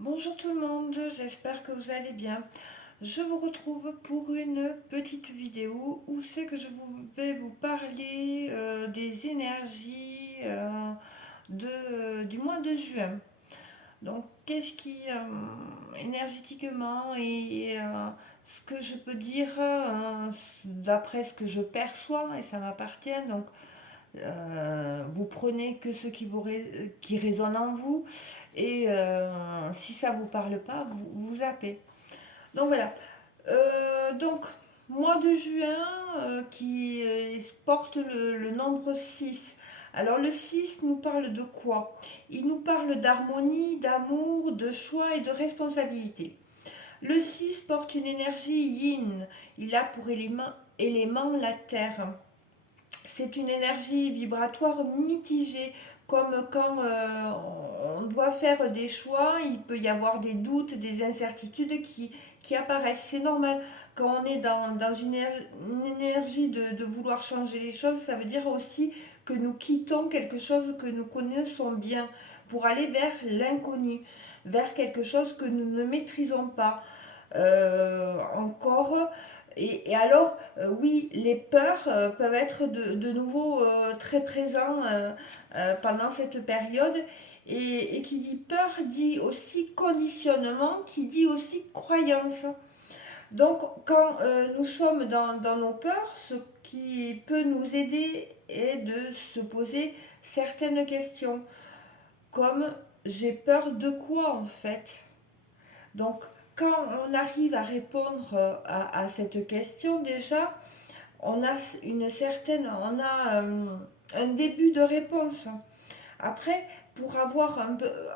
Bonjour tout le monde, j'espère que vous allez bien. Je vous retrouve pour une petite vidéo où c'est que vais vous parler des énergies du mois de juin. Donc, qu'est-ce qui, énergétiquement, ce que je peux dire d'après ce que je perçois, et ça m'appartient, donc vous prenez que ce qui résonne en vous et si ça vous parle pas, vous zappez. Donc voilà. Donc, mois de juin qui porte le nombre 6. Alors le 6 nous parle de quoi? Il nous parle d'harmonie, d'amour, de choix et de responsabilité. Le 6 porte une énergie yin. Il a pour élément la terre. C'est une énergie vibratoire mitigée, comme quand on doit faire des choix, il peut y avoir des doutes, des incertitudes qui apparaissent. C'est normal. Quand on est dans une énergie de vouloir changer les choses, ça veut dire aussi que nous quittons quelque chose que nous connaissons bien pour aller vers l'inconnu, vers quelque chose que nous ne maîtrisons pas encore. Et alors, oui, les peurs peuvent être de nouveau très présents pendant cette période. Et qui dit peur dit aussi conditionnement, qui dit aussi croyance. Donc, quand nous sommes dans nos peurs, ce qui peut nous aider est de se poser certaines questions, comme j'ai peur de quoi en fait? Donc, quand on arrive à répondre à cette question, déjà, on a un début de réponse. Après, pour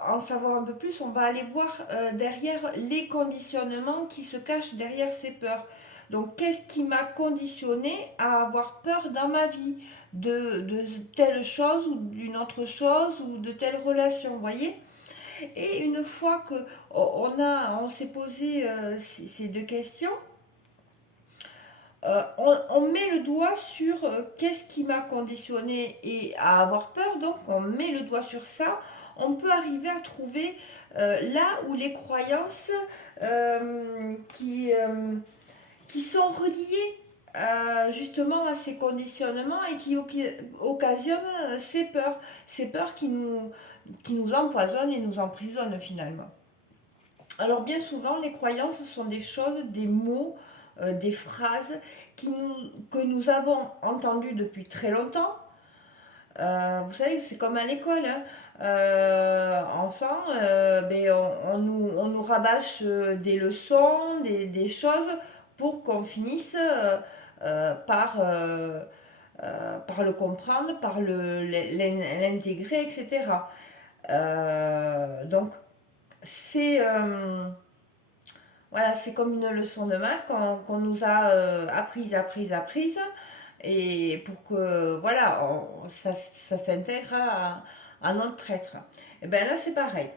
en savoir un peu plus, on va aller voir derrière les conditionnements qui se cachent derrière ces peurs. Donc, qu'est-ce qui m'a conditionné à avoir peur dans ma vie de telle chose ou d'une autre chose ou de telle relation, vous voyez? Et une fois que on s'est posé ces deux questions, on met le doigt sur qu'est-ce qui m'a conditionné et à avoir peur, donc on met le doigt sur ça, on peut arriver à trouver là où les croyances euh, qui, euh, qui sont reliées justement à ces conditionnements et qui occasionnent ces peurs qui nous empoisonnent et nous emprisonnent finalement. Alors bien souvent, les croyances sont des choses, des mots, des phrases que nous avons entendues depuis très longtemps. Vous savez, c'est comme à l'école, hein. Enfant, ben, on nous rabâche des leçons, des choses pour qu'on finisse par le comprendre, par l'intégrer, etc. Donc, c'est voilà, c'est comme une leçon de maths qu'on nous a apprise, et pour que voilà, ça s'intègre à notre être. Et bien là, c'est pareil.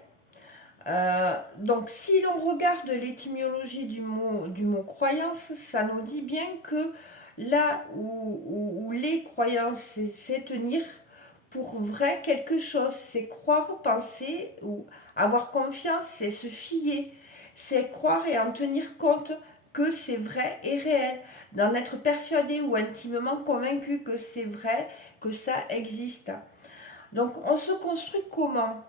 Donc, si l'on regarde l'étymologie du mot croyance, ça nous dit bien que là où les croyances, c'est tenir pour vrai quelque chose, c'est croire, penser ou avoir confiance, c'est se fier, c'est croire et en tenir compte que c'est vrai et réel, d'en être persuadé ou intimement convaincu que c'est vrai, que ça existe. Donc, on se construit comment?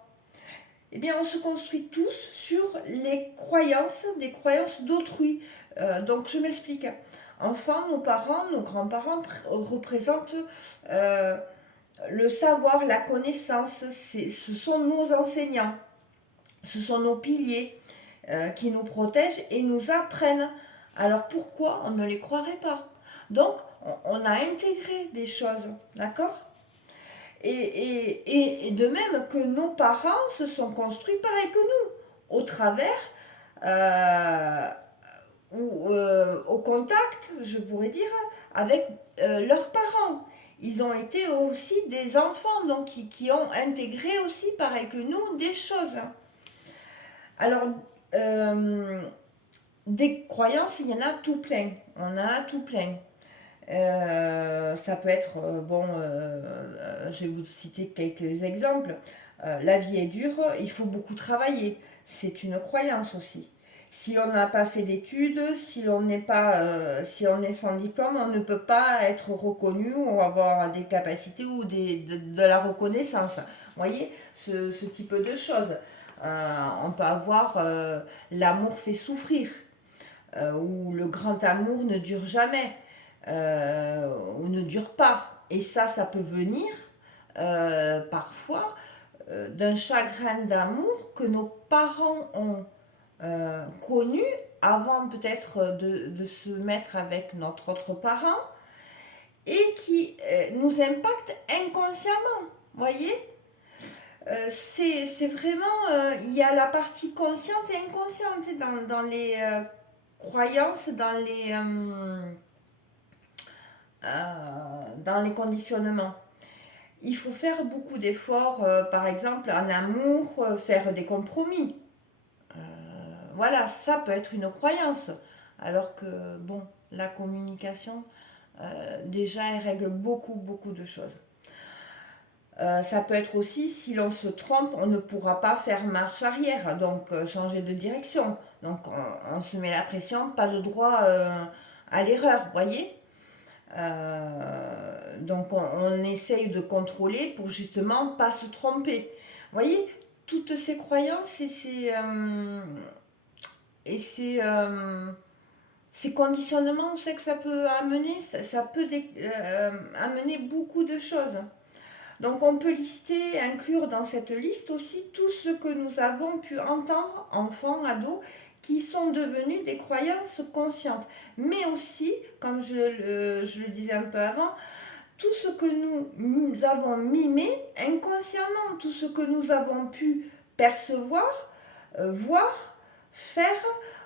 Eh bien, on se construit tous sur les croyances, des croyances d'autrui. Donc, je m'explique. Enfants, nos parents, nos grands-parents représentent euh, le savoir, la connaissance. Ce sont nos enseignants, ce sont nos piliers qui nous protègent et nous apprennent. Alors, pourquoi on ne les croirait pas? Donc, on a intégré des choses, d'accord? Et de même que nos parents se sont construits pareil que nous, au travers euh, ou au contact, je pourrais dire, avec leurs parents. Ils ont été aussi des enfants, donc qui ont intégré aussi, pareil que nous, des choses. Alors, euh, des croyances, il y en a tout plein. On en a tout plein. Ça peut être, bon, je vais vous citer quelques exemples. La vie est dure, il faut beaucoup travailler. C'est une croyance aussi. Si on n'a pas fait d'études, si l'on n'est pas, si on est sans diplôme, on ne peut pas être reconnu ou avoir des capacités ou de la reconnaissance. Vous voyez, ce type de choses. On peut avoir l'amour fait souffrir, ou le grand amour ne dure jamais, ou ne dure pas. Et ça peut venir parfois d'un chagrin d'amour que nos parents ont connu avant peut-être de se mettre avec notre autre parent et qui nous impacte inconsciemment. Vous voyez, c'est vraiment, il y a la partie consciente et inconsciente dans les croyances, dans les conditionnements. Il faut faire beaucoup d'efforts, par exemple en amour, faire des compromis. Euh, voilà, ça peut être une croyance. Alors que, bon, la communication, déjà, elle règle beaucoup de choses. Ça peut être aussi, si l'on se trompe, on ne pourra pas faire marche arrière, donc changer de direction. Donc on se met la pression, pas le droit à l'erreur, vous voyez. Donc on essaye de contrôler pour justement pas se tromper. Vous voyez, toutes ces croyances ces conditionnements, on sait que ça peut amener, ça peut amener beaucoup de choses. Donc on peut lister, inclure dans cette liste aussi tout ce que nous avons pu entendre, enfants, ados, qui sont devenus des croyances conscientes. Mais aussi, comme je le disais un peu avant, tout ce que nous avons mimé inconsciemment, tout ce que nous avons pu percevoir, voir, faire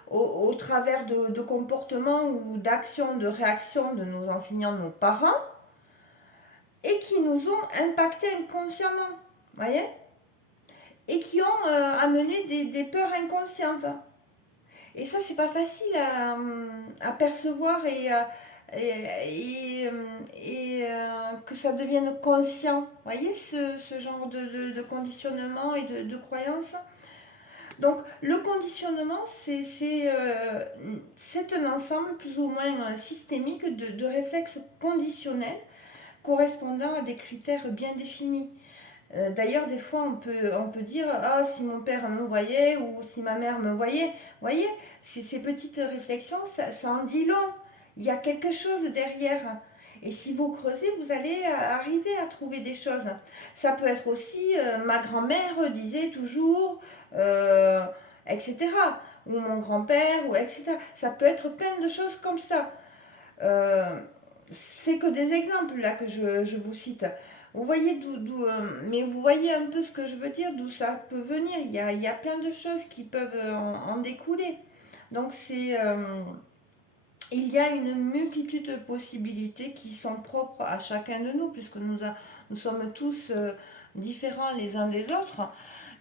au travers de comportements ou d'actions, de réactions de nos enseignants, de nos parents, et qui nous ont impactés inconsciemment, voyez, et qui ont amené des peurs inconscientes. Et ça, c'est pas facile à percevoir que ça devienne conscient. Vous voyez, ce genre de conditionnement et de croyances. Donc, le conditionnement, c'est un ensemble plus ou moins systémique de réflexes conditionnels correspondant à des critères bien définis. D'ailleurs, des fois, on peut dire ah, si mon père me voyait ou si ma mère me voyait. Vous voyez, ces petites réflexions, ça en dit long. Il y a quelque chose derrière. Et si vous creusez, vous allez arriver à trouver des choses. Ça peut être aussi ma grand-mère disait toujours, euh, etc. Ou mon grand-père, ou etc. Ça peut être plein de choses comme ça. Euh, c'est que des exemples là que je vous cite. Vous voyez mais vous voyez un peu ce que je veux dire, d'où ça peut venir. Il y a plein de choses qui peuvent en découler. Donc il y a une multitude de possibilités qui sont propres à chacun de nous, puisque nous sommes tous différents les uns des autres,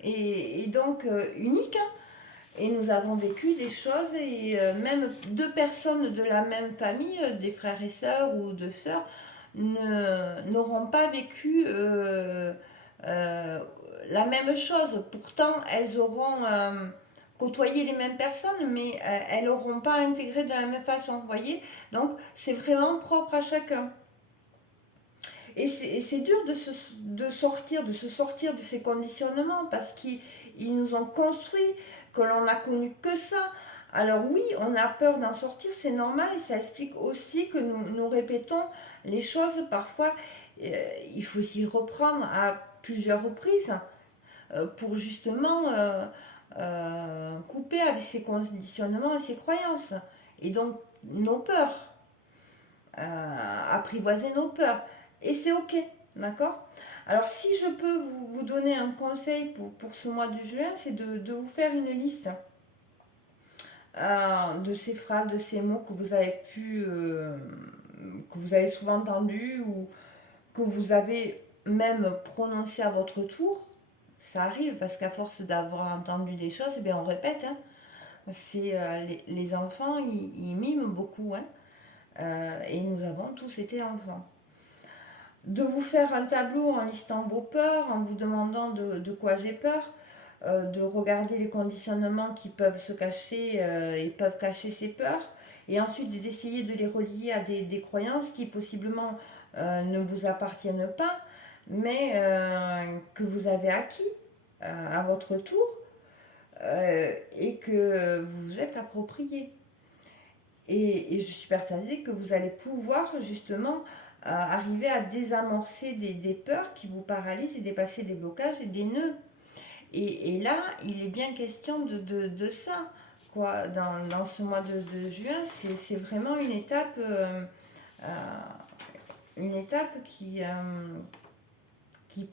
et donc uniques. Hein. Et nous avons vécu des choses, et même deux personnes de la même famille, des frères et sœurs ou deux sœurs, n'auront pas vécu euh, la même chose. Pourtant, elles auront côtoyé les mêmes personnes, mais elles n'auront pas intégré de la même façon, vous voyez. Donc, c'est vraiment propre à chacun. Et c'est dur de se sortir de ces conditionnements parce qu'ils nous ont construit, que l'on n'a connu que ça. Alors oui, on a peur d'en sortir, c'est normal, et ça explique aussi que nous répétons les choses parfois. Il faut s'y reprendre à plusieurs reprises pour justement couper avec ces conditionnements et ces croyances. Et donc nos peurs, apprivoiser nos peurs. Et c'est ok, d'accord. Alors si je peux vous donner un conseil pour ce mois de juin, c'est de vous faire une liste de ces phrases, de ces mots que vous avez que vous avez souvent entendus ou que vous avez même prononcé à votre tour. Ça arrive parce qu'à force d'avoir entendu des choses, eh bien on répète. Hein. Les enfants, ils miment beaucoup. Hein. Et nous avons tous été enfants. de vous faire un tableau en listant vos peurs, en vous demandant de quoi j'ai peur, de regarder les conditionnements qui peuvent se cacher et peuvent cacher ces peurs, et ensuite d'essayer de les relier à des croyances qui possiblement ne vous appartiennent pas, mais que vous avez acquis à votre tour et que vous vous êtes approprié. Et je suis persuadée que vous allez pouvoir justement arriver à désamorcer des peurs qui vous paralysent et dépasser des blocages et des nœuds. Et là, il est bien question de ça. Quoi. Dans ce mois de juin, c'est vraiment euh, une étape qui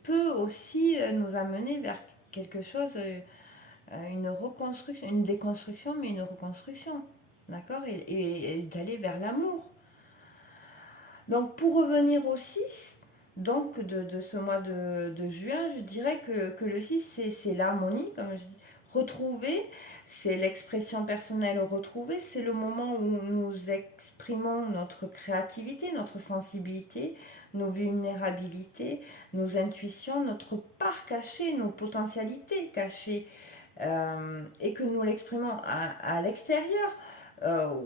peut aussi nous amener vers quelque chose, une reconstruction, une déconstruction, mais une reconstruction. D'accord, et d'aller vers l'amour. Donc, pour revenir au 6 donc de ce mois de juin, je dirais que le 6 c'est l'harmonie, comme je dis, retrouver, c'est l'expression personnelle retrouvée, c'est le moment où nous exprimons notre créativité, notre sensibilité, nos vulnérabilités, nos intuitions, notre part cachée, nos potentialités cachées, et que nous l'exprimons à l'extérieur,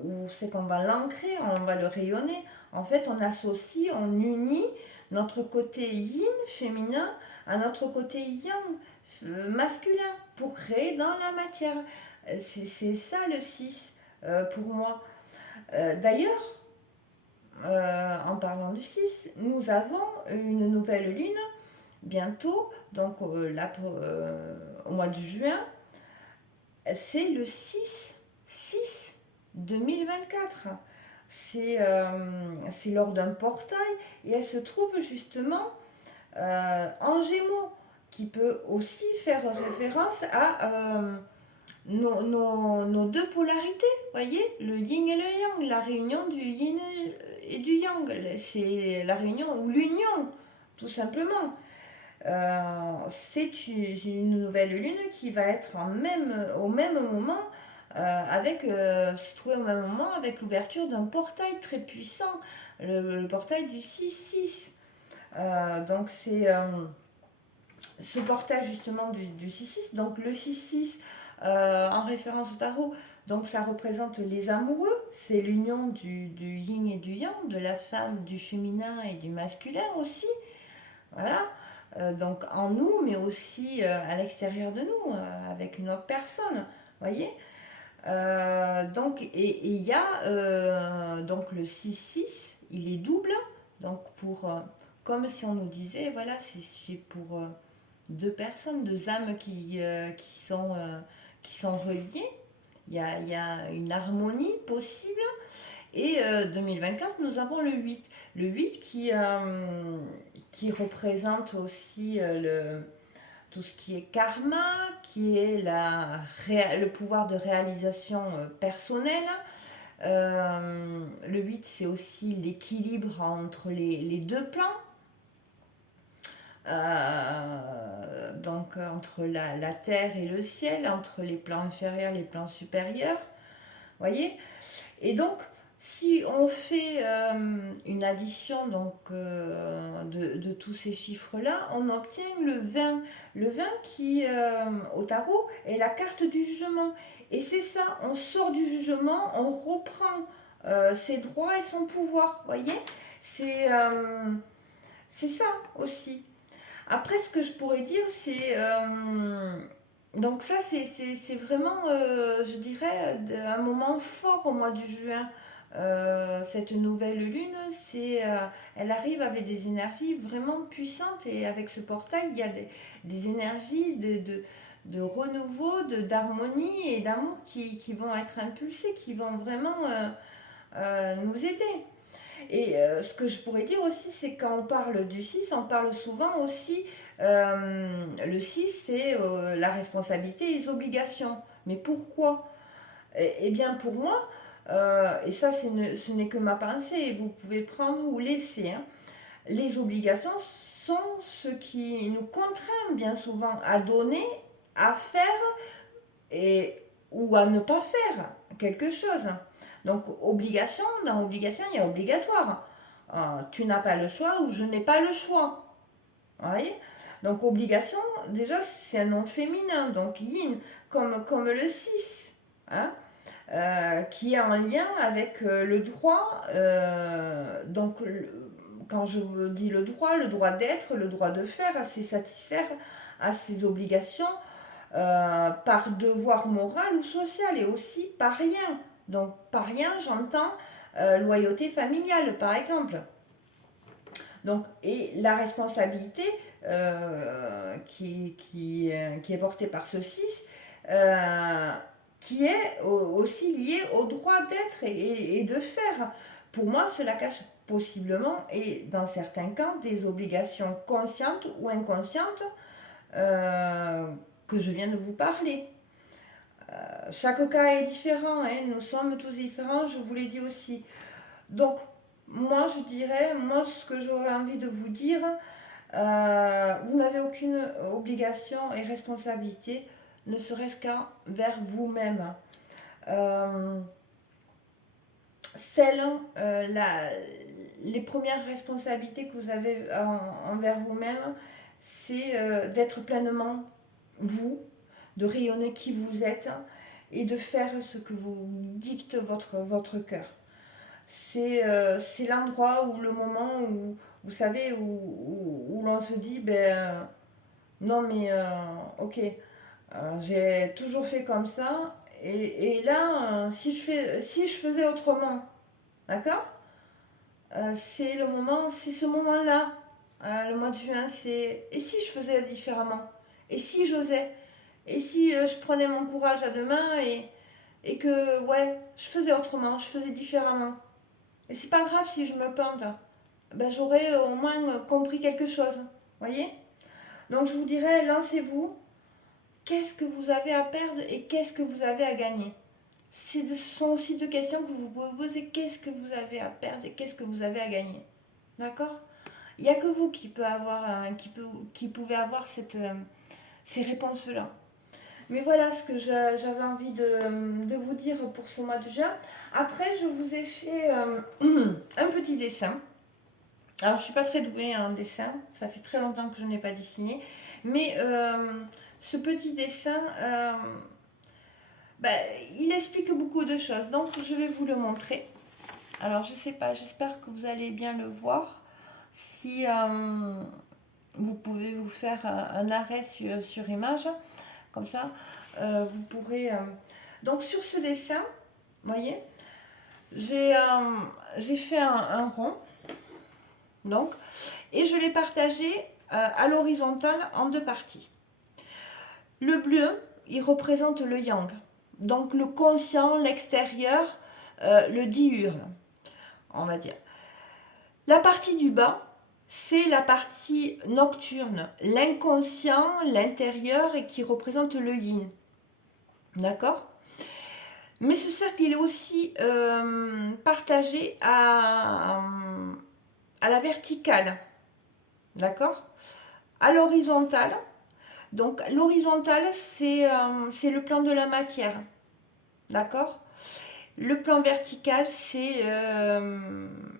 où c'est qu'on va l'ancrer, on va le rayonner. En fait, on associe, on unit notre côté yin, féminin, à notre côté yang, masculin, pour créer dans la matière. C'est ça le 6 pour moi. D'ailleurs, en parlant du 6 nous avons une nouvelle lune bientôt, donc là, au mois de juin, c'est le 6 2024. C'est lors d'un portail et elle se trouve justement en Gémeaux, qui peut aussi faire référence à nos deux polarités, voyez, le yin et le yang, la réunion du yin et du yang, c'est la réunion ou l'union, tout simplement. C'est une nouvelle lune qui va être au même moment se trouver au même moment avec l'ouverture d'un portail très puissant, le portail du 6-6. Donc c'est ce portail justement du 6-6. Donc le 6-6 en référence au tarot, donc ça représente les amoureux, c'est l'union du yin et du yang, de la femme, du féminin et du masculin aussi. Voilà. Donc en nous, mais aussi à l'extérieur de nous, avec une autre personne. Voyez. Donc, et il y a donc le 6-6, il est double. Donc comme si on nous disait, voilà, c'est pour deux personnes, deux âmes qui sont reliées. Il y a une harmonie possible. Et 2024, nous avons le 8. Le 8 qui représente aussi tout ce qui est karma, qui est le pouvoir de réalisation personnelle. Le 8, c'est aussi l'équilibre entre les deux plans. Donc entre la terre et le ciel, entre les plans inférieurs et les plans supérieurs. Voyez. Et donc, si on fait une addition donc, de tous ces chiffres-là, on obtient le 20. Le 20 qui, au tarot, est la carte du jugement. Et c'est ça, on sort du jugement, on reprend ses droits et son pouvoir. Voyez, c'est c'est ça aussi. Après, ce que je pourrais dire, c'est... donc ça, c'est vraiment, je dirais, un moment fort au mois de juin. Cette nouvelle lune, elle arrive avec des énergies vraiment puissantes et avec ce portail, il y a des énergies de renouveau, d'harmonie et d'amour qui vont être impulsées, qui vont vraiment nous aider. Et ce que je pourrais dire aussi, c'est quand on parle du 6 on parle souvent aussi, le 6 c'est la responsabilité et les obligations. Mais pourquoi? Eh bien pour moi, et ça ce n'est que ma pensée, vous pouvez prendre ou laisser, hein, les obligations sont ce qui nous contraint bien souvent à donner, à faire et, ou à ne pas faire quelque chose. Donc obligation, dans obligation, il y a obligatoire. tu n'as pas le choix ou je n'ai pas le choix. Vous voyez? Donc obligation, déjà c'est un nom féminin, donc yin, comme le 6, hein, qui est en lien avec le droit. Donc quand je vous dis le droit d'être, le droit de faire, c'est satisfaire à ses obligations par devoir moral ou social et aussi par lien. Donc par lien, j'entends loyauté familiale, par exemple. Donc, et la responsabilité qui est portée par ce 6, qui est aussi liée au droit d'être et de faire. Pour moi, cela cache possiblement, et dans certains cas, des obligations conscientes ou inconscientes euh, que je viens de vous parler. Chaque cas est différent, hein, nous sommes tous différents, je vous l'ai dit aussi. Donc, moi, je dirais, moi, ce que j'aurais envie de vous dire, vous n'avez aucune obligation et responsabilité, ne serait-ce qu'envers vous-même. Euh, celles, les premières responsabilités que vous avez envers vous-même, c'est d'être pleinement vous, de rayonner qui vous êtes et de faire ce que vous dicte votre cœur. C'est l'endroit ou le moment où, vous savez, où l'on se dit, ben, non mais, ok, j'ai toujours fait comme ça, et là, si je faisais autrement, d'accord. C'est le moment, c'est ce moment-là, le mois de juin, c'est, et si je faisais différemment, et si j'osais, et si je prenais mon courage à deux mains, et que, ouais, je faisais autrement, je faisais différemment. Et c'est pas grave si je me plante. Ben, j'aurais au moins compris quelque chose. Voyez. Donc je vous dirais, lancez-vous. Qu'est-ce que vous avez à perdre et qu'est-ce que vous avez à gagner? Ce sont aussi deux questions que vous pouvez poser. Qu'est-ce que vous avez à perdre et qu'est-ce que vous avez à gagner? D'accord. Il n'y a que vous qui pouvez avoir ces réponses-là. Mais voilà ce que j'avais envie de vous dire pour ce mois de juin. Après, je vous ai fait un petit dessin. Alors, je ne suis pas très douée en dessin, ça fait très longtemps que je n'ai pas dessiné, mais ce petit dessin, bah, il explique beaucoup de choses, donc je vais vous le montrer. Alors, je ne sais pas, j'espère que vous allez bien le voir. Si vous pouvez vous faire un arrêt sur image, comme ça, vous pourrez... Donc, sur ce dessin, vous voyez, j'ai fait un rond, donc, et je l'ai partagé à l'horizontale en deux parties. Le bleu, il représente le yang, donc le conscient, l'extérieur, le diurne, on va dire. La partie du bas, c'est la partie nocturne, l'inconscient, l'intérieur, et qui représente le yin. D'accord. Mais ce cercle, il est aussi partagé à la verticale. D'accord. À l'horizontale. Donc l'horizontale, c'est le plan de la matière. D'accord. Le plan vertical, c'est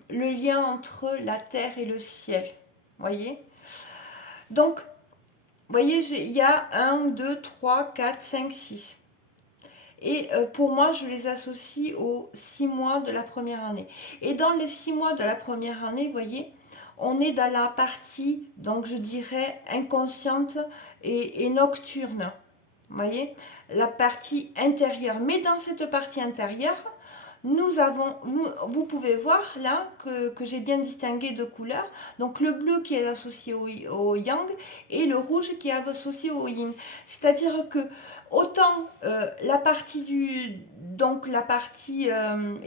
le lien entre la terre et le ciel. Voyez. Donc, voyez, il y a 1, 2, 3, 4, 5, 6. Et pour moi, je les associe aux 6 mois de la première année. Et dans les 6 mois de la première année, vous voyez, on est dans la partie, donc je dirais, inconsciente et nocturne. Vous voyez, la partie intérieure. Mais dans cette partie intérieure, vous pouvez voir là que j'ai bien distingué deux couleurs. Donc le bleu qui est associé au yang et le rouge qui est associé au yin. C'est-à-dire que autant la partie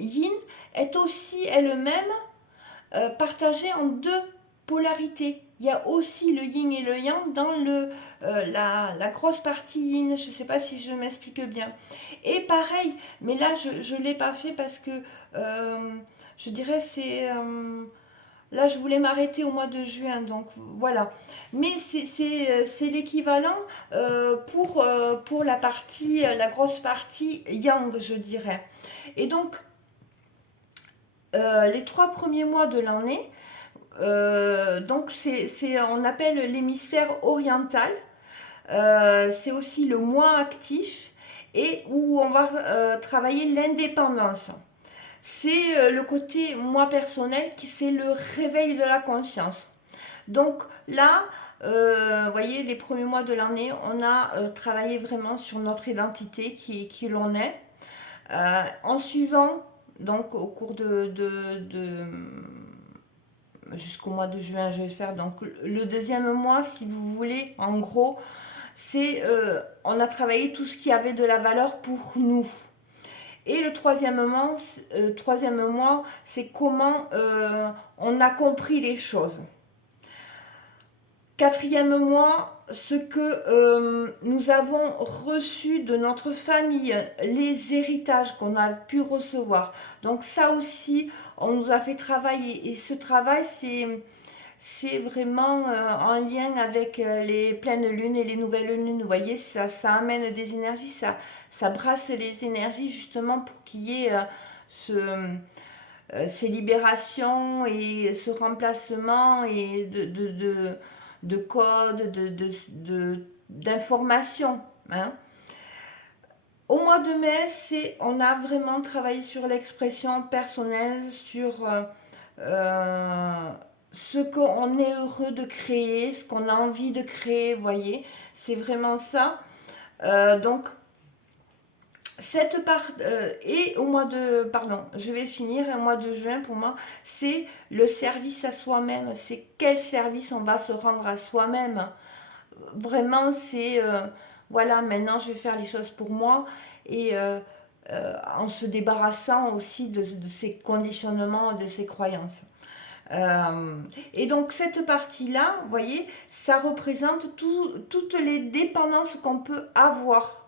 yin est aussi elle-même partagée en deux polarités. Il y a aussi le yin et le yang dans la grosse partie yin. Je ne sais pas si je m'explique bien. Et pareil, mais là je ne l'ai pas fait parce que je dirais c'est... là je voulais m'arrêter au mois de juin, donc voilà. Mais c'est l'équivalent pour la grosse partie yang, je dirais. Et donc les 3 premiers mois de l'année, donc on appelle l'hémisphère oriental. C'est aussi le mois actif et où on va travailler l'indépendance. C'est le côté moi personnel qui c'est le réveil de la conscience. Donc là, vous voyez, les premiers mois de l'année, on a travaillé vraiment sur notre identité, qui l'on est. En suivant, donc au cours jusqu'au mois de juin, je vais faire donc le deuxième mois, si vous voulez, en gros, on a travaillé tout ce qui avait de la valeur pour nous. Et le troisième mois, c'est comment on a compris les choses. Quatrième mois, ce que nous avons reçu de notre famille, les héritages qu'on a pu recevoir. Donc ça aussi, on nous a fait travailler. Et ce travail, c'est vraiment en lien avec les pleines lunes et les nouvelles lunes. Vous voyez, ça amène des énergies, ça brasse les énergies justement pour qu'il y ait ces libérations et ce remplacement et de codes, d'informations. Hein. Au mois de mai, on a vraiment travaillé sur l'expression personnelle, sur ce qu'on est heureux de créer, ce qu'on a envie de créer, vous voyez. C'est vraiment ça. Donc, et au mois de, pardon, je vais finir, au mois de juin, pour moi, c'est le service à soi-même. C'est quel service on va se rendre à soi-même. Vraiment, voilà, maintenant je vais faire les choses pour moi et en se débarrassant aussi de ces conditionnements, de ces croyances. Et donc cette partie-là, vous voyez, ça représente toutes les dépendances qu'on peut avoir,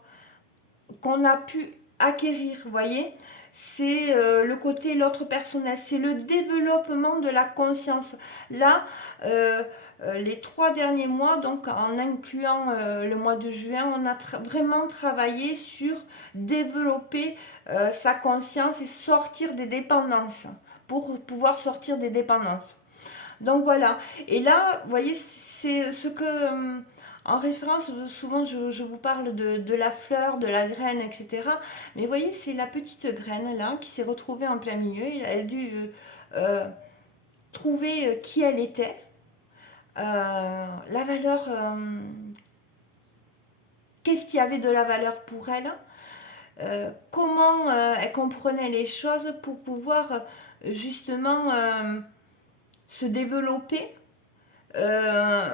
qu'on a pu acquérir, vous voyez. C'est le côté l'autre personnel, c'est le développement de la conscience. Là, les 3 derniers mois, donc en incluant le mois de juin, on a vraiment travaillé sur développer sa conscience et sortir des dépendances, pour pouvoir sortir des dépendances. Donc voilà. Et là, vous voyez, c'est ce que, en référence, souvent je vous parle de la fleur, de la graine, etc. Mais vous voyez, c'est la petite graine là qui s'est retrouvée en plein milieu. Elle a dû trouver qui elle était, la valeur, qu'est-ce qui avait de la valeur pour elle, comment elle comprenait les choses pour pouvoir justement se développer, euh,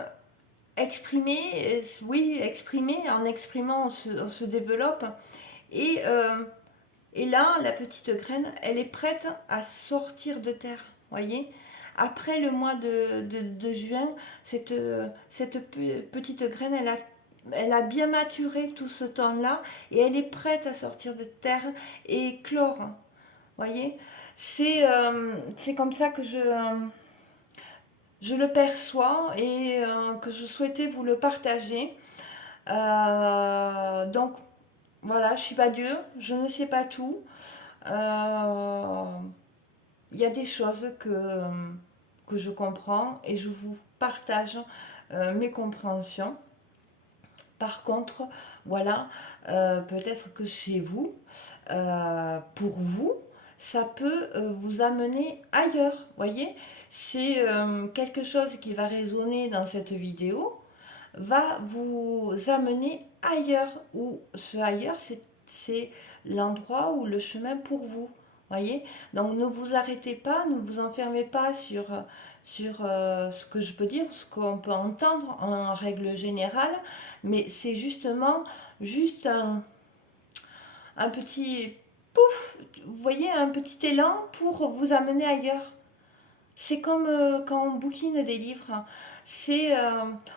exprimer, oui, exprimer, en exprimant on se développe. Et, euh, et là, la petite graine, elle est prête à sortir de terre, voyez. Après le mois de juin, cette petite graine, elle a bien maturé tout ce temps-là et elle est prête à sortir de terre et éclore, voyez. C'est comme ça que je le perçois et que je souhaitais vous le partager. Donc voilà, je suis pas Dieu, je ne sais pas tout. Euh, Il y a des choses que je comprends et je vous partage mes compréhensions. Par contre, voilà, peut-être que chez vous, pour vous, ça peut vous amener ailleurs. Voyez, c'est quelque chose qui va résonner dans cette vidéo, va vous amener ailleurs. Ou ce ailleurs, c'est l'endroit ou le chemin pour vous. Voyez, donc ne vous arrêtez pas, ne vous enfermez pas sur ce que je peux dire, ce qu'on peut entendre en règle générale, mais c'est justement juste un petit pouf, vous voyez, un petit élan pour vous amener ailleurs. C'est comme quand on bouquine des livres. Hein.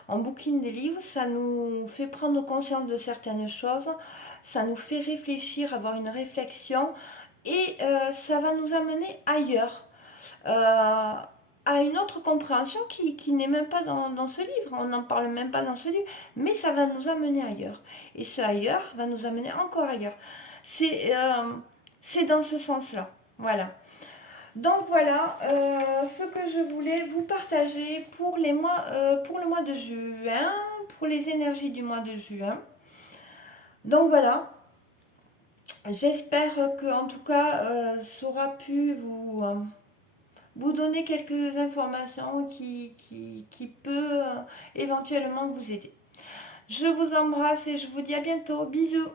On bouquine des livres, ça nous fait prendre conscience de certaines choses, ça nous fait réfléchir, avoir une réflexion, et ça va nous amener ailleurs, à une autre compréhension qui n'est même pas dans ce livre, on n'en parle même pas dans ce livre, mais ça va nous amener ailleurs. Et ce ailleurs va nous amener encore ailleurs. C'est dans ce sens-là. Voilà. Donc voilà ce que je voulais vous partager pour les mois, pour le mois de juin, pour les énergies du mois de juin. Donc voilà, j'espère que en tout cas ça aura pu vous donner quelques informations qui peut éventuellement vous aider. Je vous embrasse et je vous dis à bientôt. Bisous.